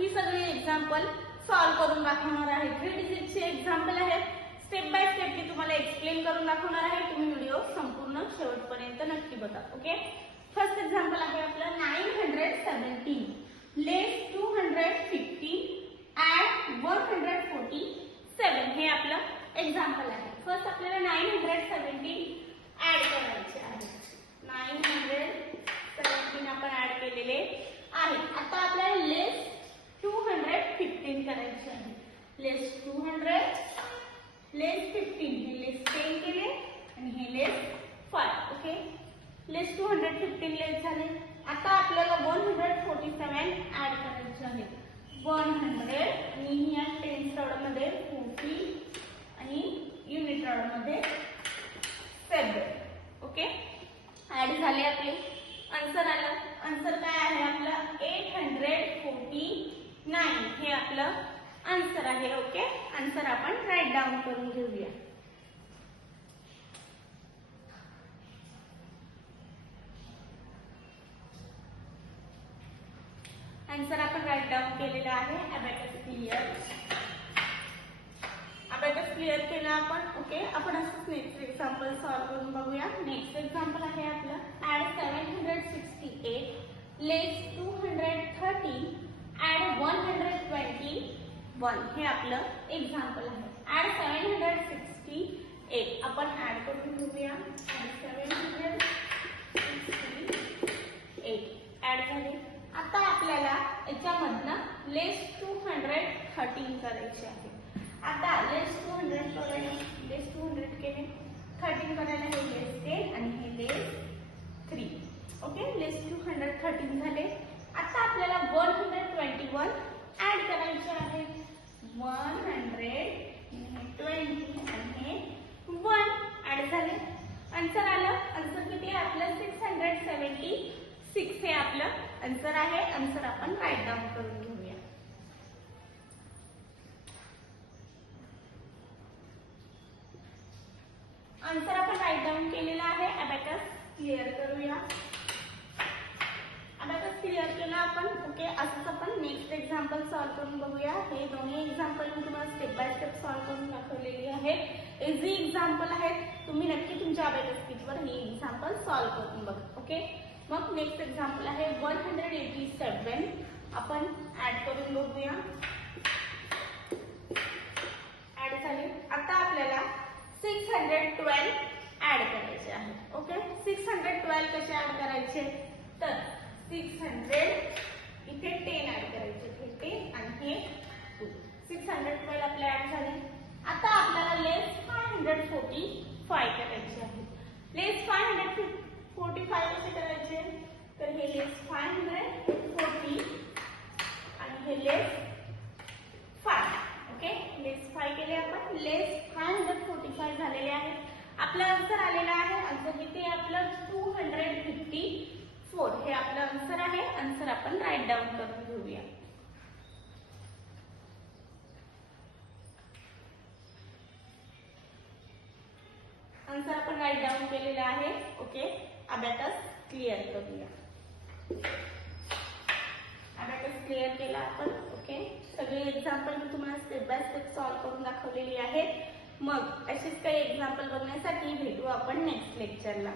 ही सगळी example solve करून दाखवणार आहे। 3 डिजिटचे एक्झाम्पल आहेत, स्टेप बाय स्टेप मी तुम्हाला एक्सप्लेन करून दाखवणार आहे। तुम्ही व्हिडिओ संपूर्ण शेवटपर्यंत नक्की बघा। ओके, फर्स्ट एक्झाम्पल आहे आपलं 917 लेस 250 ऍड 147 हे आपलं एक्झाम्पल आहे। फर्स्ट आपल्याला 917 ऍड करायचे आहे। 917 आपण ऍड केलेले आहे। आता आपल्याला लेस 215 करायचे आहे। लेस 200 लेस 15 हे लेस 10 केले आणि हे लेस 5। ओके, लेस 215 लेस झाले। आता आपल्याला 147 ऍड करायचे आहे। 100 आणि या टेन्स रॉड मध्ये 40 आणि युनिट रॉड मध्ये 7। ओके, ऍड झाले आपले। आन्सर आलं। आन्सर काय आहे आपलं 849 हे आपलं आन्सर आहे। ओके, आन्सर आपण राईट डाऊन करून घेऊया। आन्सर आपण राईट डाऊन केलेला आहे। अबॅकस क्लिअर, अबॅकस क्लिअर केला आपण। ओके, आपण असंच नेक्स्ट एक्झाम्पल सॉल्व्ह करून बघूया। नेक्स्ट एक्झाम्पल आहे आपलं ऍड 768 लेस 230 ऍड 121 हे आपलं एक्झाम्पल आहे। ऍड 768 आपण ऍड करून घेऊया। 768 ऍड झाले। आता आपल्याला याच्यामधनं लेस 213 करायचे आहे। आता लेस 200 करायला लेस 200 केले, 13 करायला हे लेस 10 आणि हे लेस 3। ओके, लेस 213 झाले। आता आपल्याला 121 ऍड करायचे आहे। 120 आणि हे 1 ऍड झाले। आन्सर आलं। आन्सर किती आहे आपलं 676 हे आपलं आन्सर आहे। आन्सर आपण राईट डाऊन करून घेऊया। आन्सर आपण राईट डाऊन केलेला आहे। अबॅकस क्लिअर करूया। अबॅकस क्लिअर केला आपण। ओके, असंच आपण नेक्स्ट एक्झाम्पल सॉल्व्ह करून बघूया। हे दोन्ही एक्झाम्पल मी तुम्हाला स्टेप बाय स्टेप सॉल्व्ह करून दाखवलेली आहेत। इझी एक्झाम्पल आहेत, तुम्ही नक्की तुमच्या अबॅकस किटवर ही एक्झाम्पल सॉल्व्ह करून बघा। ओके, मग नेक्स्ट एक्झाम्पल आहे 187 आपण ऍड करून बघूया। ऍड झाले। आता आपल्याला 612 ऍड करायचे आहे। ओके, 612 कसे ऍड करायचे तर 600 इथे 10 ऍड करायचे, हे 10 आणि हे 2। 612 आपले ऍड झाले। आता आपल्याला लेस 545 करायचे आहे। लेस 545 कसे करायचे तर हे लेस 540 आणि हे लेस 5। ओके, लेस 5 केले आपण। लेस 545 झालेले आहे। आपला आन्सर आलेला आहे। आन्सर किती आहे आपलं 254 हे आपलं आन्सर आहे। आन्सर आपण राईट डाऊन करून घेऊया। आन्सर आपण राईट डाऊन केलेला आहे। ओके, अबॅकस क्लिअर करूया। अबॅकस क्लिअर केला आपण। ओके, सगळे एक्झाम्पल मी तुम्हाला स्टेप बाय स्टेप सॉल्व्ह करून दाखवलेली आहेत। मग अशीच काही एक्झाम्पल बघण्यासाठी भेटू आपण नेक्स्ट लेक्चरला।